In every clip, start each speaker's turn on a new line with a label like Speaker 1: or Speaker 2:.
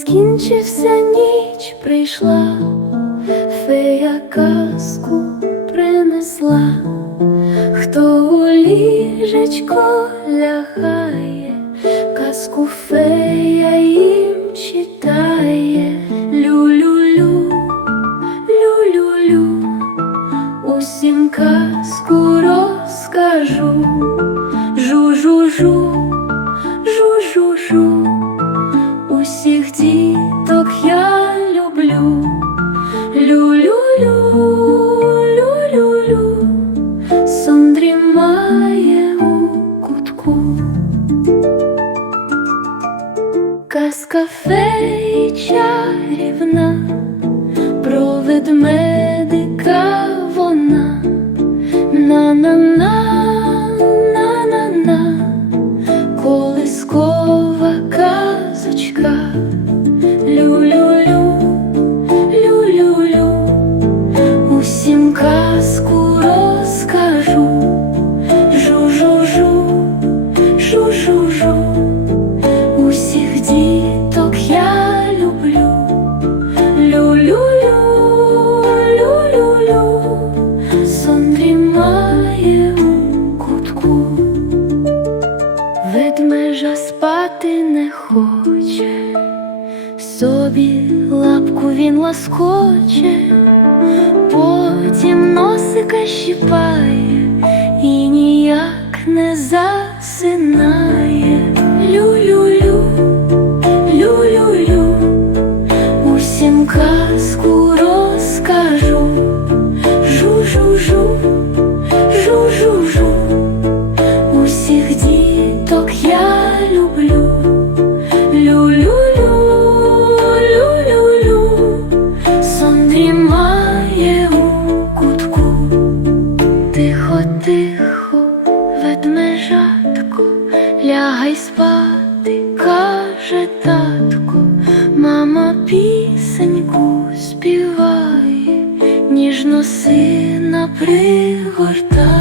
Speaker 1: Скінчився, ніч прийшла, фея казку принесла, хто у ліжечко лягає, казку фея Казка феї чарівна, про ведмедика Ведмежа спати не хоче, собі лапку він ласкоче, потім носика щипає дрімає у кутку, тихо, тихо, ведмежатко, лягай спати, каже татко, мама пісеньку співає, ніжно сина пригортає.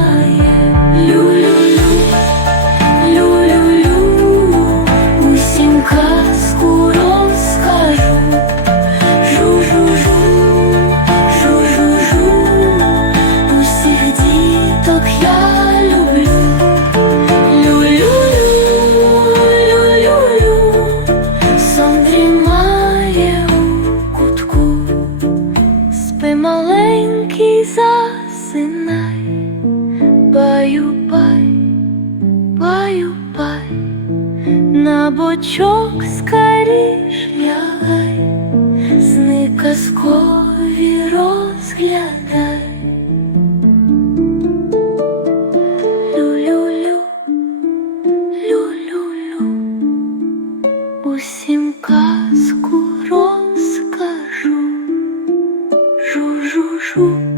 Speaker 1: Спи маленький, засинай, баю-бай, баю-бай, на бочок скоріш лягай, сни казкові розглядай. 出